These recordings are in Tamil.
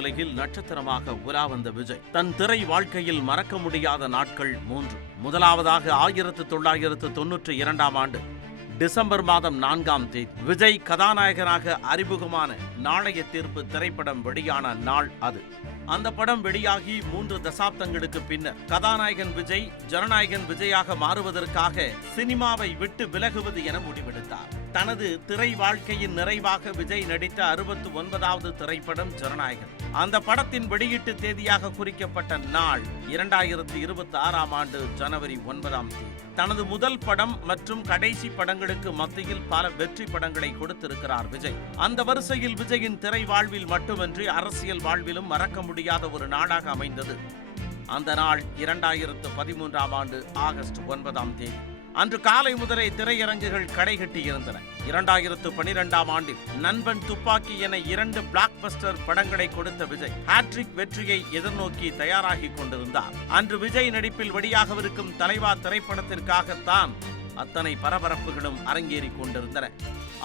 உலகில் நட்சத்திரமாக உலா வந்த விஜய் தன் திரை வாழ்க்கையில் மறக்க முடியாத நாட்கள் 3. முதலாவதாக 1992 ஆண்டு டிசம்பர் மாதம் 4ஆம் தேதி விஜய் கதாநாயகனாக அறிமுகமான நாளைய தீர்ப்பு திரைப்படம் வெளியான நாள் அது. அந்த படம் வெளியாகி 3 தசாப்தங்களுக்கு பின்னர் கதாநாயகன் விஜய் ஜனநாயகன் விஜயாக மாறுவதற்காக சினிமாவை விட்டு விலகுவது என முடிவெடுத்தார். தனது திரை வாழ்க்கையின் நிறைவாக விஜய் நடித்த 69வது திரைப்படம் ஜனநாயகன். அந்த படத்தின் வெளியீட்டு தேதியாக குறிக்கப்பட்ட நாள் 2026ஆம் ஆண்டு ஜனவரி 9ஆம் தேதி. தனது முதல் படம் மற்றும் கடைசி படங்களுக்கு மத்தியில் பல வெற்றி படங்களை கொடுத்திருக்கிறார் விஜய். அந்த வரிசையில் விஜயின் திரை வாழ்வில் மட்டுமின்றி அரசியல் வாழ்விலும் மறக்க முடியாத ஒரு நாளாக அமைந்தது. அந்த நாள் 2013ஆம் ஆண்டு ஆகஸ்ட் 9ஆம் தேதி. அன்று காலை முதலே திரையரங்குகள் கடைகட்டியிருந்தன. 2012ஆம் ஆண்டில் நண்பன், துப்பாக்கி என 2 பிளாக் பஸ்டர் படங்களை கொடுத்த விஜய் ஹாட்ரிக் வெற்றியை எதிர்நோக்கி தயாராகி கொண்டிருந்தார். அன்று விஜய் நடிப்பில் வெளியாகவிருக்கும் தலைவா திரைப்படத்திற்காகத்தான் அத்தனை பரபரப்புகளும் அரங்கேறி கொண்டிருந்தன.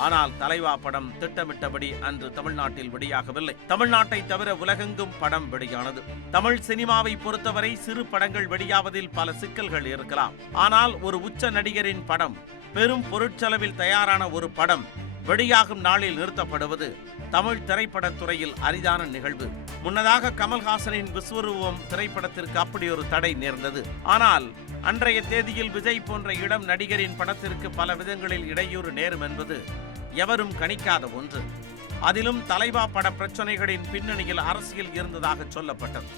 ஆனால் தலைவா படம் திட்டமிட்டபடி அன்று தமிழ்நாட்டில் வெளியாகவில்லை. தமிழ்நாட்டை தவிர உலகெங்கும் படம் வெளியானது. தமிழ் சினிமாவை பொறுத்தவரை சிறு படங்கள் வெளியாவதில் பல சிக்கல்கள் இருக்கலாம். ஆனால் ஒரு உச்ச நடிகரின் படம், பெரும் பொருட்செலவில் தயாரான ஒரு படம் வெளியாகும் நாளில் நிறுத்தப்படுவது தமிழ் திரைப்படத்துறையில் அரிதான நிகழ்வு. முன்னதாக கமல்ஹாசனின் விஸ்வரூபம் திரைப்படத்திற்கு அப்படி ஒரு தடை நேர்ந்தது. ஆனால் அன்றைய தேதியில் விஜய் போன்ற இளம் நடிகரின் படத்திற்கு பல விதங்களில் இடையூறு நேரும் என்பது எவரும் கணிக்காத ஒன்று. அதிலும் தலைவா பட பிரச்சனைகளின் பின்னணியில் அரசியல் இருந்ததாக சொல்லப்பட்டது.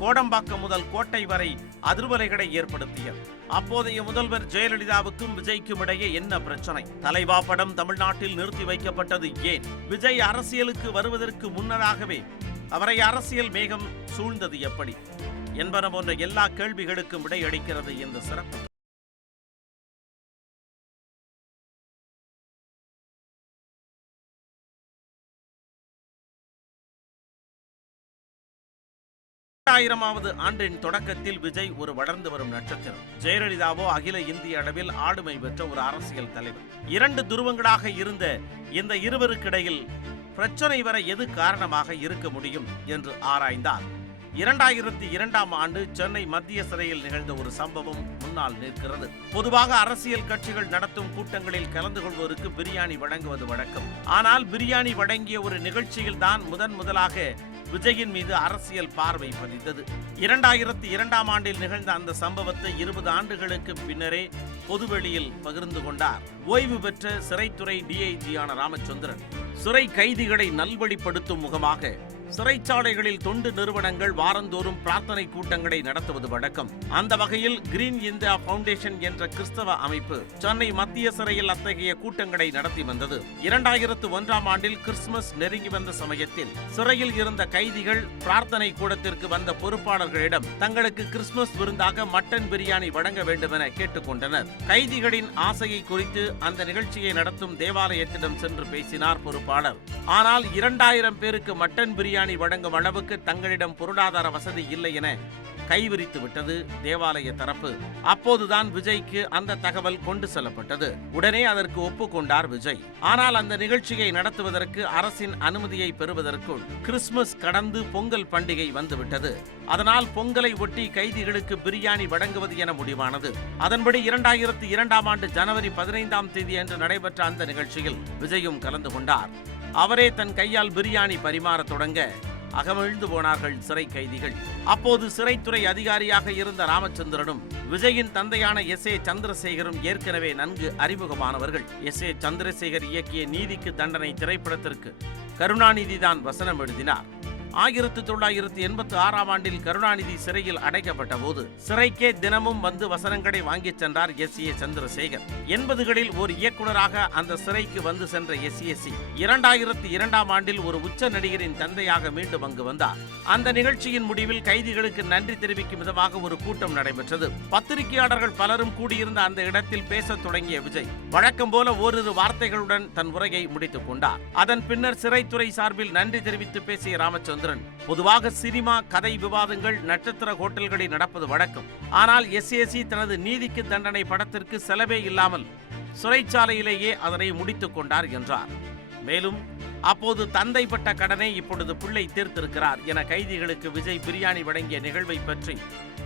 கோடம்பாக்கம் முதல் கோட்டை வரை அதிர்வலைகளை ஏற்படுத்தியது. அப்போதைய முதல்வர் ஜெயலலிதாவுக்கும் விஜய்க்கும் இடையே என்ன பிரச்சனை? தலைவா படம் தமிழ்நாட்டில் நிறுத்தி வைக்கப்பட்டது ஏன்? விஜய் அரசியலுக்கு வருவதற்கு முன்னராகவே அவரை அரசியல் மேகம் சூழ்ந்தது எப்படி என்பன போன்ற எல்லா கேள்விகளுக்கும் விடையளிக்கிறது இந்த சிறப்பு. ஆயிரமாவது ஆண்டின் தொடக்கத்தில் விஜய் ஒரு வளர்ந்து வரும் நட்சத்திரம். ஜெயலலிதாவோ அகில இந்திய அளவில் ஆளுமை பெற்ற ஒரு அரசியல் தலைவர். 2 துருவங்களாக இருந்த இந்த இருவருக்கிடையில் பிரச்சனை வர எது காரணமாக இருக்க முடியும் என்று ஆராய்ந்தார். 2002ஆம் ஆண்டு சென்னை மத்திய சிறையில் நிகழ்ந்த ஒரு சம்பவம் முன்னால் நிற்கிறது. பொதுவாக அரசியல் கட்சிகள் நடத்தும் கூட்டங்களில் கலந்து கொள்வோருக்கு பிரியாணி வழங்குவது வழக்கம். ஆனால் பிரியாணி வழங்கிய ஒரு நிகழ்ச்சியில் தான் முதலாக விஜயின் மீது அரசியல் பார்வை பதிந்தது. 2002ஆம் ஆண்டில் நிகழ்ந்த அந்த சம்பவத்தை 20 ஆண்டுகளுக்கு பின்னரே பொதுவெளியில் பகிர்ந்து கொண்டார் ஓய்வு பெற்ற சிறைத்துறை டிஐஜியான ராமச்சந்திரன். சிறை கைதிகளை நல்வழிப்படுத்தும் முகமாக சிறைச்சாலைகளில் தொண்டு நிறுவனங்கள் வாரந்தோறும் பிரார்த்தனை கூட்டங்களை நடத்துவது வழக்கம். அந்த வகையில் கிரீன் இந்தியா பவுண்டேஷன் என்ற கிறிஸ்தவ அமைப்பு சென்னை மத்திய சிறையில் அத்தகைய கூட்டங்களை நடத்தி வந்தது. 2001ஆம் ஆண்டில் கிறிஸ்துமஸ் நெருங்கி வந்த சமயத்தில் சிறையில் இருந்த கைதிகள் பிரார்த்தனை கூடத்திற்கு வந்த பொறுப்பாளர்களிடம் தங்களுக்கு கிறிஸ்துமஸ் விருந்தாக மட்டன் பிரியாணி வழங்க வேண்டும் என கேட்டுக்கொண்டனர். கைதிகளின் ஆசையை குறித்து அந்த நிகழ்ச்சியை நடத்தும் தேவாலயத்திடம் சென்று பேசினார் பொறுப்பாளர். ஆனால் 2000 பேருக்கு மட்டன் பிரியாணி வழங்கும் அளவுக்கு தங்களிடம் பொருளாதார வசதி இல்லை என கைவிரித்து விட்டது தேவாலய தரப்பு. அப்போதுதான் விஜய்க்கு அந்த தகவல் கொண்டு செல்லப்பட்டது. உடனே அதற்கு ஒப்புக்கொண்டார் விஜய். ஆனால் அந்த நிகழ்ச்சியை நடத்துவதற்கு அரசின் அனுமதியை பெறுவதற்குள் கிறிஸ்துமஸ் கடந்து பொங்கல் பண்டிகை வந்துவிட்டது. அதனால் பொங்கலை ஒட்டி கைதிகளுக்கு பிரியாணி வழங்குவது என முடிவானது. அதன்படி 2002ஆம் ஆண்டு ஜனவரி 15ஆம் தேதி அன்று நடைபெற்ற அந்த நிகழ்ச்சியில் விஜயும் கலந்து கொண்டார். அவரே தன் கையால் பிரியாணி பரிமாற தொடங்க அகமிழ்ந்து போனார்கள் சிறை கைதிகள். அப்போது சிறைத்துறை அதிகாரியாக இருந்த ராமச்சந்திரனும் விஜயின் தந்தையான எஸ். ஏ. சந்திரசேகரும் ஏற்கனவே நன்கு அறிமுகமானவர்கள். எஸ். ஏ. சந்திரசேகர் இயக்கிய நீதிக்கு தண்டனை திரைப்படத்திற்கு கருணாநிதி தான் வசனம் எழுதினார். 1986ஆம் ஆண்டில் கருணாநிதி சிறையில் அடைக்கப்பட்ட போது சிறைக்கே தினமும் வந்து வசனங்களை வாங்கிச் சென்றார் எஸ். ஏ. சந்திரசேகர். 80களில் ஒரு இயக்குநராக அந்த சிறைக்கு வந்து சென்ற எஸ்ஏசி 2002ஆம் ஆண்டில் ஒரு உச்ச நடிகரின் தந்தையாக மீண்டும் அங்கு வந்தார். அந்த நிகழ்ச்சியின் முடிவில் கைதிகளுக்கு நன்றி தெரிவிக்கும் விதமாக ஒரு கூட்டம் நடைபெற்றது. பத்திரிகையாளர்கள் பலரும் கூடியிருந்த அந்த இடத்தில் பேசத் தொடங்கிய விஜய் வழக்கம் போல ஓரிரு வார்த்தைகளுடன் தன் உரையை முடித்துக் கொண்டார். அதன் பின்னர் சிறைத்துறை சார்பில் நன்றி தெரிவித்து பேசிய ராமச்சந்திரன், பொதுவாக சினிமா கதை விவாதங்கள் நட்சத்திர ஹோட்டல்களில் நடப்பது வழக்கம். ஆனால் எஸ்ஏசி தனது நீதிக்கு தண்டனை படத்திற்கு செலவே இல்லாமல் சிறைச்சாலையிலேயே அதனை முடித்துக் கொண்டார் என்றார். மேலும் அப்போது தந்தை பட்ட கடனை இப்பொழுது பிள்ளை தீர்த்திருக்கிறார் என கைதிகளுக்கு விஜய் பிரியாணி வழங்கிய நிகழ்வை பற்றி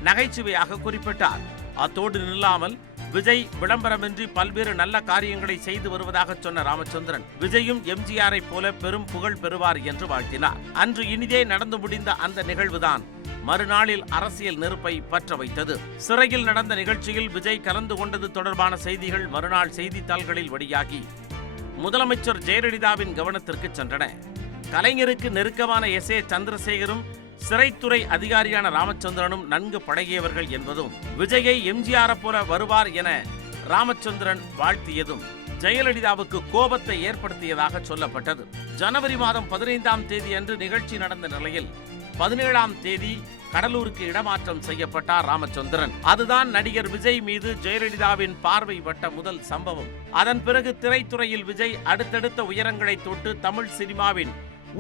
நகைச்சுவையாக குறிப்பிட்டார். அத்தோடு நில்லாமல் விஜய் விளம்பரமின்றி பல்வேறு நல்ல காரியங்களை செய்து வருவதாக சொன்ன ராமச்சந்திரன், விஜயும் எம்ஜிஆரை போல பெரும் புகழ் பெறுவார் என்று வாழ்த்தினார். அன்று இனிதே நடந்து முடிந்த அந்த நிகழ்வுதான் மறுநாளில் அரசியல் நெருப்பை பற்ற வைத்தது. சிறையில் நடந்த நிகழ்ச்சியில் விஜய் கலந்து கொண்டது தொடர்பான செய்திகள் மறுநாள் செய்தித்தாள்களில் வெளியாகி முதலமைச்சர் ஜெயலலிதாவின் கவனத்திற்கு சென்றன. கலைஞருக்கு நெருக்கமான எஸ். ஏ. சந்திரசேகரும் சிறைத்துறை அதிகாரியான ராமச்சந்திரனும் நன்கு பழகியவர்கள் என்பதும், விஜயை எம்ஜிஆர் போல வருவார் என ராமச்சந்திரன் வாழ்த்தியதும் ஜெயலலிதாவுக்கு கோபத்தை ஏற்படுத்தியதாக சொல்லப்பட்டது. ஜனவரி மாதம் 15ஆம் தேதி அன்று நிகழ்ச்சி நடந்த நிலையில் 17ஆம் தேதி கடலூருக்கு இடமாற்றம் செய்யப்பட்டார் ராமச்சந்திரன். அதுதான் நடிகர் விஜய் மீது ஜெயலலிதாவின் பார்வை பட்ட முதல் சம்பவம். அதன் பிறகு திரைத்துறையில் விஜய் அடுத்தடுத்த உயரங்களை தொட்டு தமிழ் சினிமாவின்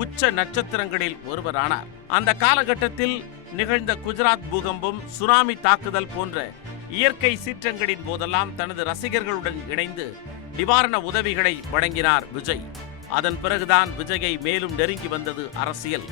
உச்ச நட்சத்திரங்களில் ஒருவரானார். அந்த காலகட்டத்தில் நிகழ்ந்த குஜராத் பூகம்பம், சுனாமி தாக்குதல் போன்ற இயற்கை சீற்றங்களின் போதெல்லாம் தனது ரசிகர்களுடன் இணைந்து நிவாரண உதவிகளை வழங்கினார் விஜய். அதன் பிறகுதான் விஜயை மேலும் நெருங்கி வந்தது அரசியல்.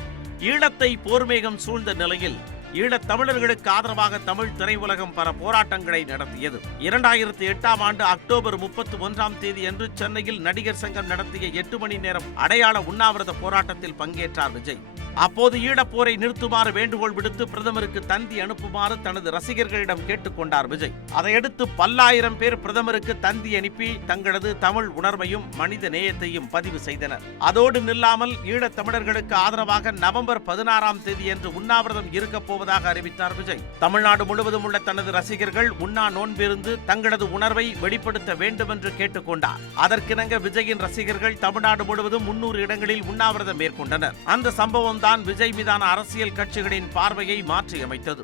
ஈழத்தை போர்மேகம் சூழ்ந்த நிலையில் ஈழத் தமிழர்களுக்கு ஆதரவாக தமிழ் திரையுலகம் பல போராட்டங்களை நடத்தியது. 2008ஆம் ஆண்டு அக்டோபர் 31ஆம் தேதி அன்று சென்னையில் நடிகர் சங்கம் நடத்திய 8 மணி நேரம் அடையாள உண்ணாவிரத போராட்டத்தில் பங்கேற்றார் விஜய். அப்போது ஈழப்போரை நிறுத்துமாறு வேண்டுகோள் விடுத்து பிரதமருக்கு தந்தி அனுப்புமாறு தனது ரசிகர்களிடம் கேட்டுக்கொண்டார் விஜய். அதையடுத்து பல்லாயிரம் பேர் பிரதமருக்கு தந்தி அனுப்பி தங்களது தமிழ் உணர்வையும் மனித நேயத்தையும் பதிவு செய்தனர். அதோடு நில்லாமல் ஈழத் தமிழர்களுக்கு ஆதரவாக நவம்பர் 16ஆம் தேதி அன்று உண்ணாவிரதம் இருக்கப் போவதாக அறிவித்தார் விஜய். தமிழ்நாடு முழுவதும் உள்ள தனது ரசிகர்கள் உண்ணா நோன்பிருந்து தங்களது உணர்வை வெளிப்படுத்த வேண்டும் என்று கேட்டுக்கொண்டார். அதற்கிணங்க விஜயின் ரசிகர்கள் தமிழ்நாடு முழுவதும் 300 இடங்களில் உண்ணாவிரதம் மேற்கொண்டனர். அந்த சம்பவம் தான் விஜய் மீதான அரசியல் கட்சிகளின் பார்வையை மாற்றியமைத்தது.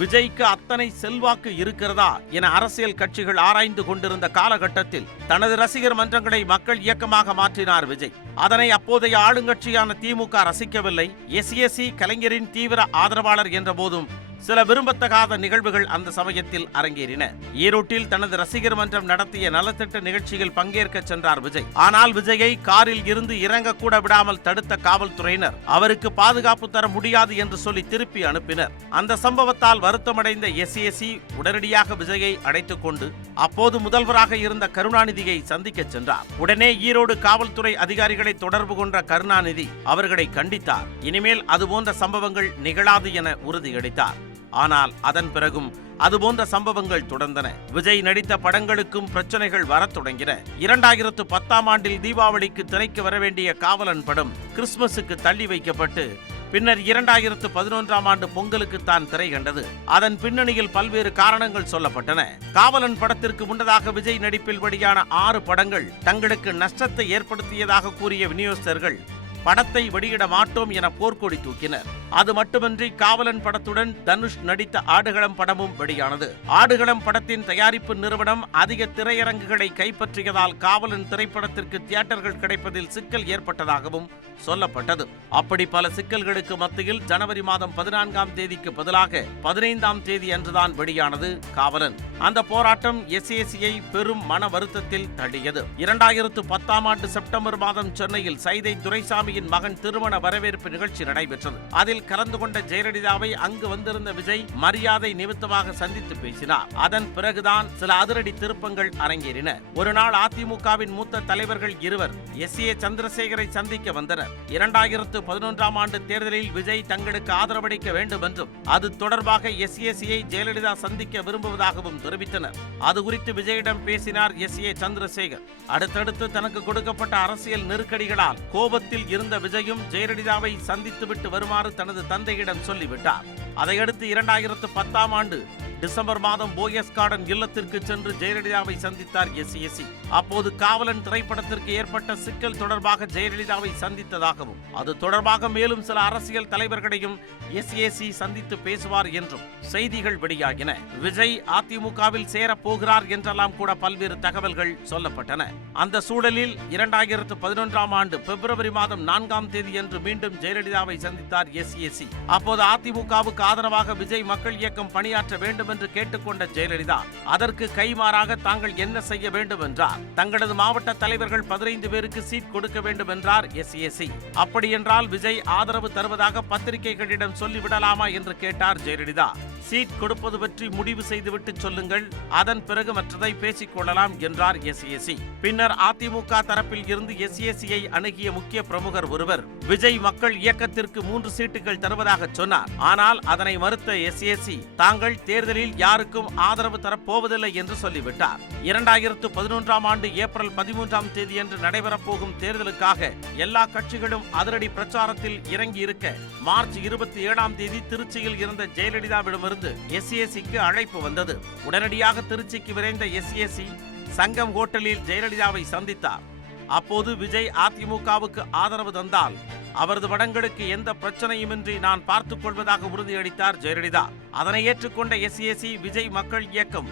விஜய்க்கு அத்தனை செல்வாக்கு இருக்கிறதா என அரசியல் கட்சிகள் ஆராய்ந்து கொண்டிருந்த காலகட்டத்தில் தனது ரசிகர் மன்றங்களை மக்கள் இயக்கமாக மாற்றினார் விஜய். அதனை அப்போதைய ஆளுங்கட்சியான திமுக ரசிக்கவில்லை. எஸ்ஏசி கலைஞரின் தீவிர ஆதரவாளர் என்ற போதும் சில விரும்பத்தகாத நிகழ்வுகள் அந்த சமயத்தில் அரங்கேறின. ஈரோட்டில் தனது ரசிகர் மன்றம் நடத்திய நலத்திட்ட நிகழ்ச்சியில் பங்கேற்க சென்றார் விஜய். ஆனால் விஜயை காரில் இருந்து இறங்க கூட விடாமல் தடுத்த காவல்துறையினர் அவருக்கு பாதுகாப்பு தர முடியாது என்று சொல்லி திருப்பி அனுப்பினர். அந்த சம்பவத்தால் வருத்தமடைந்த எஸ்ஏசி உடனடியாக விஜயை அழைத்துக் கொண்டு அப்போது முதல்வராக இருந்த கருணாநிதியை சந்திக்க சென்றார். உடனே ஈரோடு காவல்துறை அதிகாரிகளை தொடர்பு கொண்ட கருணாநிதி அவர்களை கண்டித்தார். இனிமேல் அதுபோன்ற சம்பவங்கள் நிகழாது என உறுதியளித்தார். ஆனால் அதன் பிறகும் அதுபோன்ற சம்பவங்கள் தொடர்ந்தன. விஜய் நடித்த படங்களுக்கும் பிரச்சனைகள் வரத் தொடங்கின. 2010ஆம் ஆண்டில் தீபாவளிக்கு திரைக்கு வரவேண்டிய காவலன் படம் கிறிஸ்துமஸுக்கு தள்ளி வைக்கப்பட்டு பின்னர் 2011ஆம் ஆண்டு பொங்கலுக்கு தான் திரை கண்டது. அதன் பின்னணியில் பல்வேறு காரணங்கள் சொல்லப்பட்டன. காவலன் படத்திற்கு முன்னதாக விஜய் நடிப்பில் வெளியான 6 படங்கள் தங்களுக்கு நஷ்டத்தை ஏற்படுத்தியதாக கூறிய விநியோகஸ்தர்கள் படத்தை வெளியிட மாட்டோம் என போர்க்கொடி தூக்கினர். அது மட்டுமின்றி காவலன் படத்துடன் தனுஷ் நடித்த ஆடுகளம் படமும் வெளியானது. ஆடுகளம் படத்தின் தயாரிப்பு நிறுவனம் அதிக திரையரங்குகளை கைப்பற்றியதால் காவலன் திரைப்படத்திற்கு தியேட்டர்கள் கிடைப்பதில் சிக்கல் ஏற்பட்டதாகவும் சொல்லப்பட்டது. அப்படி பல சிக்கல்களுக்கு மத்தியில் ஜனவரி மாதம் 14ஆம் தேதிக்கு பதிலாக 15ஆம் தேதி அன்றுதான் வெளியானது காவலன். அந்த போராட்டம் எஸ்ஏசியை பெரும் மன வருத்தத்தில் தள்ளியது. 2010ஆம் ஆண்டு செப்டம்பர் மாதம் சென்னையில் சைதை துரைசாமியின் மகன் திருமண வரவேற்பு நிகழ்ச்சி நடைபெற்றது. அதில் கலந்து கொண்ட ஜெயலலிதாவை அங்கு வந்திருந்த விஜய் மரியாதை நிமித்தமாக சந்தித்து பேசினார். அதன் பிறகுதான் சில அதிரடி திருப்பங்கள் அரங்கேறின. ஒரு நாள் அதிமுகவின் மூத்த தலைவர்கள் இருவர் எஸ். ஏ. சந்திரசேகரை சந்திக்க வந்தனர். 2011ஆம் ஆண்டு தேர்தலில் விஜய் தங்களுக்கு ஆதரவளிக்க வேண்டும் என்றும் அது தொடர்பாக எஸ்ஏசியை ஜெயலலிதா சந்திக்க விரும்புவதாகவும் தெரிவித்தனர். அது குறித்து விஜயிடம் பேசினார் எஸ். ஏ. சந்திரசேகர். அடுத்தடுத்து தனக்கு கொடுக்கப்பட்ட அரசியல் நெருக்கடிகளால் கோபத்தில் இருந்த விஜயும் ஜெயலலிதாவை சந்தித்துவிட்டு வருமாறு தனது தந்தையிடம் சொல்லிவிட்டார். அதையடுத்து 2010ஆம் ஆண்டு டிசம்பர் மாதம் போயஸ் கார்டன் இல்லத்திற்கு சென்று ஜெயலலிதாவை சந்தித்தார் எஸ்ஏசி. அப்போது காவலன் திரைப்படத்திற்கு ஏற்பட்ட சிக்கல் தொடர்பாக ஜெயலலிதாவை சந்தித்ததாகவும் அது தொடர்பாக மேலும் சில அரசியல் தலைவர்களையும் எஸ்ஏசி சந்தித்து பேசுவார் என்றும் செய்திகள் வெளியாகின. விஜய் அதிமுகவில் சேரப் போகிறார் என்றெல்லாம் கூட பல்வேறு தகவல்கள் சொல்லப்பட்டன. அந்த சூழலில் 2011ஆம் ஆண்டு பிப்ரவரி மாதம் 4ஆம் தேதி அன்று மீண்டும் ஜெயலலிதாவை சந்தித்தார் எஸ்ஏசி. அப்போது அதிமுகவுக்கு ஆதரவாக விஜய் மக்கள் இயக்கம் பணியாற்ற வேண்டும் வேண்டும் என்று கேட்டுக்கொண்ட ஜெயலலிதா அதற்கு கைமாறாக தாங்கள் என்ன செய்ய வேண்டும் என்றார். தங்களது மாவட்ட தலைவர்கள் 15 பேருக்கு சீட் கொடுக்க வேண்டும் என்றார் SAC. அப்படியென்றால் விஜய் ஆதரவு தருவதாக பத்திரிகைகளிடம் சொல்லிவிடலாமா என்று கேட்டார் ஜெயலலிதா. சீட் கொடுப்பது பற்றி முடிவு செய்துவிட்டு சொல்லுங்கள், அதன் பிறகு மற்றதை பேசிக் கொள்ளலாம் என்றார் SAC. பின்னர் அதிமுக தரப்பில் இருந்து SACயை அணுகிய முக்கிய பிரமுகர் ஒருவர் விஜய் மக்கள் இயக்கத்திற்கு 3 சீட்டுகள் தருவதாக சொன்னார். ஆனால் அதனை மறுத்த SAC தாங்கள் தேர்தலில் யாருக்கும் ஆதரவு தரப்போவதில்லை என்று சொல்லிவிட்டார். 2011ஆம் ஆண்டு ஏப்ரல் 13ஆம் தேதியன்று நடைபெறப்போகும் தேர்தலுக்காக எல்லா கட்சிகளும் அதிரடி பிரச்சாரத்தில் இறங்கி இருக்க மார்ச் 27ஆம் தேதி திருச்சியில் இருந்த ஜெயலலிதாவிடமிருந்து SACக்கு அழைப்பு வந்தது. உடனடியாக திருச்சிக்கு விரைந்த SAC சங்கம் ஹோட்டலில் ஜெயலலிதாவை சந்தித்தார். அப்போது விஜய் அதிமுகவுக்கு ஆதரவு தந்தால் அவரது படங்களுக்கு எந்த பிரச்சனையுமின்றி நான் பார்த்துக் கொள்வதாக உறுதியளித்தார் ஜெயலலிதா. அதனை ஏற்றுக்கொண்ட SAC விஜய் மக்கள் இயக்கம்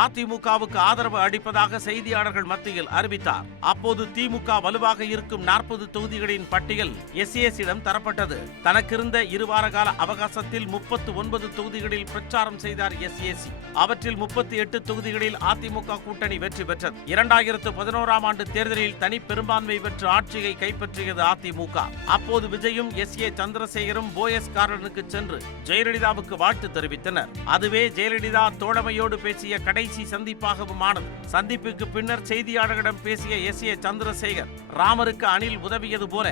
அதிமுகவுக்கு ஆதரவு அளிப்பதாக செய்தியாளர்கள் மத்தியில் அறிவித்தார். அப்போது திமுக வலுவாக இருக்கும் 40 தொகுதிகளின் பட்டியல் SACயிடம் தரப்பட்டது. தனக்கிருந்த 2 வார கால அவகாசத்தில் 39 தொகுதிகளில் பிரச்சாரம் செய்தார் SAC. அவற்றில் 38 தொகுதிகளில் அதிமுக கூட்டணி வெற்றி பெற்றது. 2011ஆம் ஆண்டு தேர்தலில் தனி பெரும்பான்மை பெற்று ஆட்சியை கைப்பற்றியது அதிமுக. அப்போது விஜயும் SA சந்திரசேகரும் போயஸ் கார்டனுக்கு சென்று ஜெயலலிதாவுக்கு வாழ்த்து தெரிவித்தனர். அதுவே ஜெயலலிதா தோழமையோடு பேசிய கடைசி சந்திப்பாகவும் ஆனது. சந்திப்புக்கு பின்னர் செய்தியாளர்களிடம் பேசிய SA சந்திரசேகர் ராமருக்கு அணில் உதவியது போல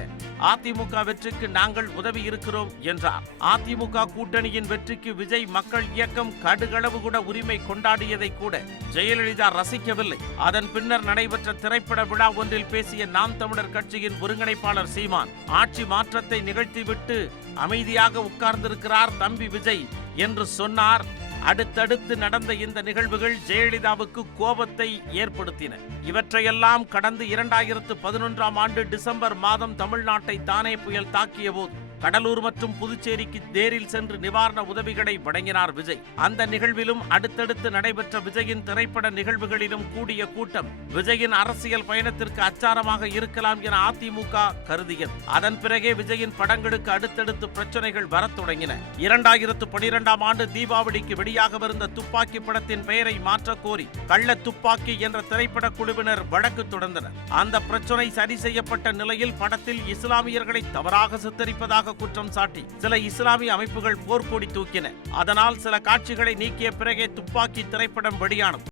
அதிமுக வெற்றிக்கு நாங்கள் உதவி இருக்கிறோம் என்றார். அதிமுக கூட்டணியின் வெற்றிக்கு விஜய் மக்கள் இயக்கம் கடுகளவு கூட உரிமை கொண்டாடியதை கூட ஜெயலலிதா ரசிக்கவில்லை. அதன் பின்னர் நடைபெற்ற திரைப்பட விழா ஒன்றில் பேசிய நாம் தமிழர் கட்சியின் ஒருங்கிணைப்பாளர் சீமான் ஆட்சி மாற்றத்தை நிகழ்த்திவிட்டு அமைதியாக உட்கார்ந்திருக்கிறார் தம்பி விஜய் என்று சொன்னார். அடுத்தடுத்து நடந்த இந்த நிகழ்வுகள் ஜெயலலிதாவுக்கு கோபத்தை ஏற்படுத்தின. இவற்றையெல்லாம் கடந்து 2011ஆம் ஆண்டு டிசம்பர் மாதம் தமிழ்நாட்டை தானே புயல் தாக்கிய போது கடலூர் மற்றும் புதுச்சேரிக்கு தேரில் சென்று நிவாரண உதவிகளை வழங்கினார் விஜய். அந்த நிகழ்விலும் அடுத்தடுத்து நடைபெற்ற விஜயின் திரைப்பட நிகழ்வுகளிலும் கூடிய கூட்டம் விஜயின் அரசியல் பயணத்திற்கு அச்சாரமாக இருக்கலாம் என அதிமுக கருதியது. அதன் பிறகே விஜயின் படங்களுக்கு அடுத்தடுத்து பிரச்சனைகள் வரத் தொடங்கின. 2012ஆம் ஆண்டு தீபாவளிக்கு வெளியாகவிருந்த துப்பாக்கி படத்தின் பெயரை மாற்ற கோரி கள்ள துப்பாக்கி என்ற திரைப்பட குழுவினர் வழக்கு தொடர்ந்தனர். அந்த பிரச்சனை சரி செய்யப்பட்ட நிலையில் படத்தில் இஸ்லாமியர்களை தவறாக சித்தரிப்பதாக குற்றம் சாட்டி சில இஸ்லாமிய அமைப்புகள் போர்க்கொடி தூக்கின. அதனால் சில காட்சிகளை நீக்கிய பிறகே துப்பாக்கி திரைப்படம் வெளியானது.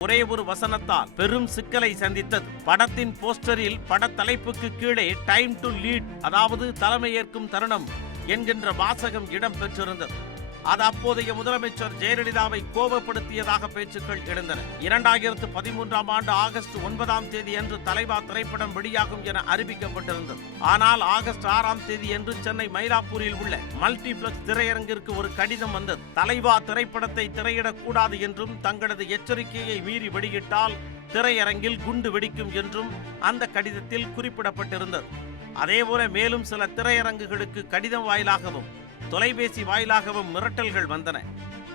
ஒரே ஒரு வசனத்தால் பெரும் சிக்கலை சந்தித்தது. படத்தின் போஸ்டரில் பட தலைப்புக்கு கீழே டைம் டு லீட், அதாவது தலைமையேற்கும் தருணம் என்கின்ற வாசகம் இடம் பெற்றிருந்தது. அது அப்போதைய முதலமைச்சர் ஜெயலலிதாவை கோபப்படுத்தியதாக பேச்சுக்கள் எழுந்தன. 2013ஆம் ஆண்டு ஆகஸ்ட் 9ஆம் தேதி அன்று தலைவா திரைப்படம் வெளியாகும் என அறிவிக்கப்பட்டிருந்தது. ஆனால் ஆகஸ்ட் 6ஆம் தேதி அன்று சென்னை மயிலாப்பூரில் உள்ள மல்டிபிளக்ஸ் திரையரங்கிற்கு ஒரு கடிதம் வந்தது. தலைவா திரைப்படத்தை திரையிடக்கூடாது என்றும் தங்களது எச்சரிக்கையை மீறி வெளியிட்டால் திரையரங்கில் குண்டு வெடிக்கும் என்றும் அந்த கடிதத்தில் குறிப்பிடப்பட்டிருந்தது. அதேபோல மேலும் சில திரையரங்குகளுக்கு கடிதம் வாயிலாகவும் தொலைபேசி வாயிலாகவும் மிரட்டல்கள் வந்தன.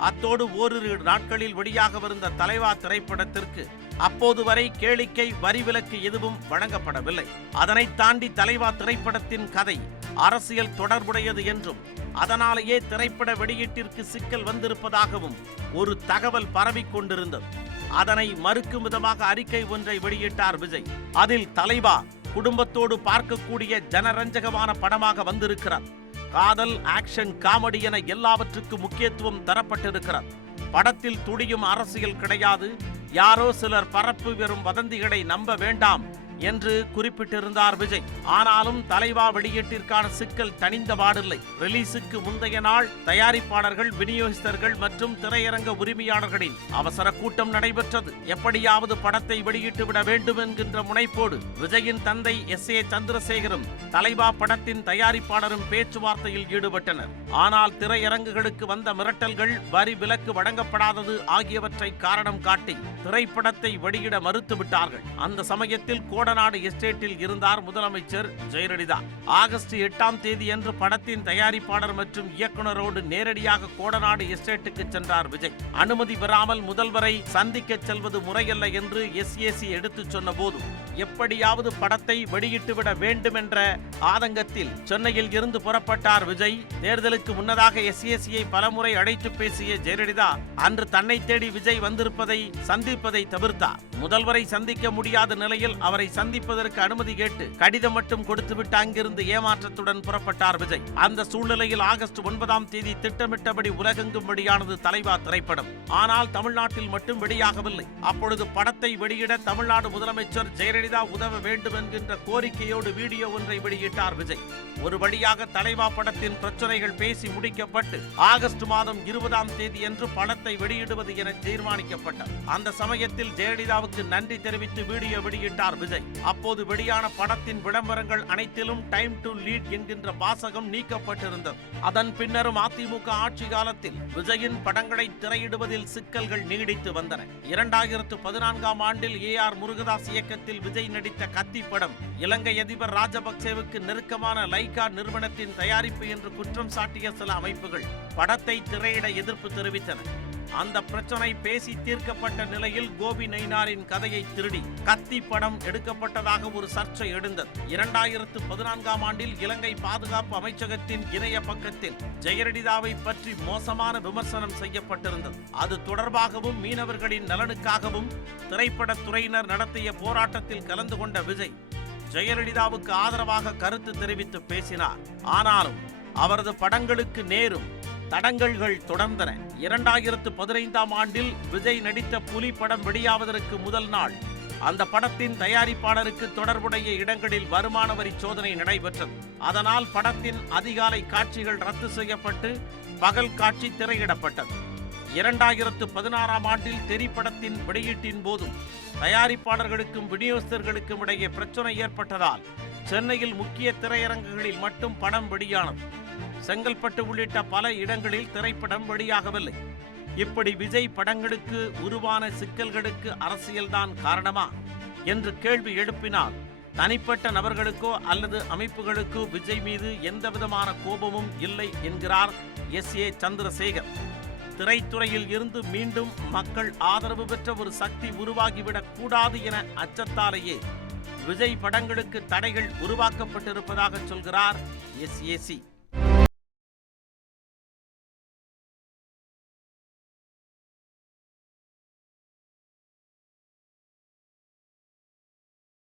அத்தோடு ஓரிரு நாட்களில் வெளியாகவிருந்த தலைவா திரைப்படத்திற்கு அப்போது வரை கேளிக்கை வரி விலக்கு எதுவும் வழங்கப்படவில்லை. அதனை தாண்டி தலைவா திரைப்படத்தின் கதை அரசியல் தொடர்புடையது என்றும் அதனாலேயே திரைப்பட வெளியீட்டிற்கு சிக்கல் வந்திருப்பதாகவும் ஒரு தகவல் பரவிக் கொண்டிருந்தது. அதனை மறுக்கும் விதமாக அறிக்கை ஒன்றை வெளியிட்டார் விஜய். அதில் தலைவா குடும்பத்தோடு பார்க்கக்கூடிய ஜனரஞ்சகமான படமாக வந்திருக்கிறார். காதல், ஆக்ஷன், காமெடி என எல்லாவற்றுக்கும் முக்கியத்துவம் தரப்பட்டிருக்கிறது. படத்தில் துளியும் அரசியல் கிடையாது. யாரோ சிலர் பரப்பு வரும் வதந்திகளை நம்ப வேண்டாம் என்று குறிப்பிட்டிருந்தார் விஜய். ஆனாலும் தலைவா வெளியீட்டிற்கான சிக்கல் தணிந்தபாடில்லை. ரிலீஸுக்கு முந்தைய நாள் தயாரிப்பாளர்கள், விநியோகஸ்தர்கள் மற்றும் திரையரங்க உரிமையாளர்களின் அவசர கூட்டம் நடைபெற்றது. எப்படியாவது படத்தை வெளியிட்டுவிட வேண்டும் என்கின்ற முனைப்போடு விஜயின் தந்தை SA சந்திரசேகரும் தலைவா படத்தின் தயாரிப்பாளரும் பேச்சுவார்த்தையில் ஈடுபட்டனர். ஆனால் திரையரங்குகளுக்கு வந்த மிரட்டல்கள், வரி விலக்கு வழங்கப்படாதது ஆகியவற்றை காரணம் காட்டி திரைப்படத்தை வெளியிட மறுத்துவிட்டார்கள். அந்த சமயத்தில் கோடநாடு எஸ்டேட்டில் இருந்தார் முதலமைச்சர் ஜெயலலிதா. ஆகஸ்ட் 8ஆம் தேதியன்று படத்தின் தயாரிப்பாளர் மற்றும் இயக்குநரோடு நேரடியாக கோடநாடு எஸ்டேட்டுக்கு சென்றார் விஜய். அனுமதி பெறாமல் முதல்வரை சந்திக்க செல்வது முறையல்ல என்று SAC எடுத்துச் சொன்ன போது எப்படியாவது படத்தை வெளியிட்டுவிட வேண்டும் என்ற ஆதங்கத்தில் சென்னையில் இருந்து புறப்பட்டார் விஜய். தேர்தலுக்கு முன்னதாக SACயை பலமுறை அழைத்து பேசிய ஜெயலலிதா அன்று தன்னை தேடி விஜய் வந்திருப்பதை சந்திப்பதை தவிர்த்தார். முதல்வரை சந்திக்க முடியாத நிலையில் அவரை சந்திப்பதற்கு அனுமதி கேட்டு கடிதம் மட்டும் கொடுத்துவிட்டு அங்கிருந்து ஏமாற்றத்துடன் புறப்பட்டார் விஜய். அந்த சூழ்நிலையில் ஆகஸ்ட் 9ஆம் தேதி திட்டமிட்டபடி உலகெங்கும் வெளியானது தலைவா திரைப்படம். ஆனால் தமிழ்நாட்டில் மட்டும் வெளியாகவில்லை. அப்பொழுது படத்தை வெளியிட தமிழ்நாடு முதலமைச்சர் ஜெயலலிதா உதவ வேண்டும் என்கின்ற கோரிக்கையோடு வீடியோ ஒன்றை வெளியிட்டார் விஜய். ஒரு வழியாக தலைவா படத்தின் பிரச்சனைகள் பேசி முடிக்கப்பட்டு ஆகஸ்ட் மாதம் 20ஆம் தேதி என்று படத்தை வெளியிடுவது என தீர்மானிக்கப்பட்டது. அந்த சமயத்தில் ஜெயலலிதாவுக்கு நன்றி தெரிவித்து வீடியோ வெளியிட்டார் விஜய். அப்போது வெளியான படத்தின் விளம்பரங்கள் அனைத்திலும் டைம் டு லீட் என்கின்ற வாசகம் நீக்கப்பட்டிருந்தது. அதன் பின்னரும் அதிமுக ஆட்சி காலத்தில் விஜயின் படங்களை திரையிடுவதில் சிக்கல்கள் நீடித்து வந்தன. 2014ஆம் ஆண்டில் AR முருகதாஸ் இயக்கத்தில் விஜய் நடித்த கத்தி படம் இலங்கை அதிபர் ராஜபக்சேவுக்கு நெருக்கமான லைகா நிறுவனத்தின் தயாரிப்பு என்று குற்றம் சாட்டிய சில அமைப்புகள் படத்தை திரையிட எதிர்ப்பு தெரிவித்தன. அந்த பிரச்சனை பேசி தீர்க்கப்பட்ட நிலையில் கோபி நயினாரின் கதையை திருடி கத்தி படம் எடுக்கப்பட்டதாக ஒரு சர்ச்சை எழுந்தது. 2014ஆம் ஆண்டில் இலங்கை பாதுகாப்பு அமைச்சகத்தின் இணைய பக்கத்தில் ஜெயலலிதாவை பற்றி மோசமான விமர்சனம் செய்யப்பட்டிருந்தது. அது தொடர்பாகவும் மீனவர்களின் நலனுக்காகவும் திரைப்படத்துறையினர் நடத்திய போராட்டத்தில் கலந்து கொண்ட விஜய் ஜெயலலிதாவுக்கு ஆதரவாக கருத்து தெரிவித்து பேசினார். ஆனாலும் அவரது படங்களுக்கு நேரும் தடங்கல்கள் தொடர்ந்தன. 2015ஆம் ஆண்டில் விஜய் நடித்த புலி படம் வெளியாவதற்கு முதல் நாள் அந்த படத்தின் தயாரிப்பாளருக்கு தொடர்புடைய இடங்களில் வருமான வரி சோதனை நடைபெற்றது. அதனால் படத்தின் அதிகாலை காட்சிகள் ரத்து செய்யப்பட்டு பகல் காட்சி திரையிடப்பட்டது. 2016ஆம் ஆண்டில் திரைப்படத்தின் வெளியீட்டின் போதும் தயாரிப்பாளர்களுக்கும் விநியோகஸ்தர்களுக்கும் இடையே பிரச்சனை ஏற்பட்டதால் சென்னையில் முக்கிய திரையரங்குகளில் மட்டும் படம் வெளியானது. செங்கல்பட்டு உள்ளிட்ட பல இடங்களில் திரைப்படம் வெளியாகவில்லை. இப்படி விஜய் படங்களுக்கு உருவான சிக்கல்களுக்கு அரசியல்தான் காரணமா என்று கேள்வி எழுப்பினால் தனிப்பட்ட நபர்களுக்கோ அல்லது அமைப்புகளுக்கோ விஜய் மீது எந்தவிதமான கோபமும் இல்லை என்கிறார் SA சந்திரசேகர். திரைத்துறையில் இருந்து மீண்டும் மக்கள் ஆதரவு பெற்ற ஒரு சக்தி உருவாகிவிடக் கூடாது என அச்சத்தாலேயே விஜய் படங்களுக்கு தடைகள் உருவாக்கப்பட்டிருப்பதாக சொல்கிறார் SAC.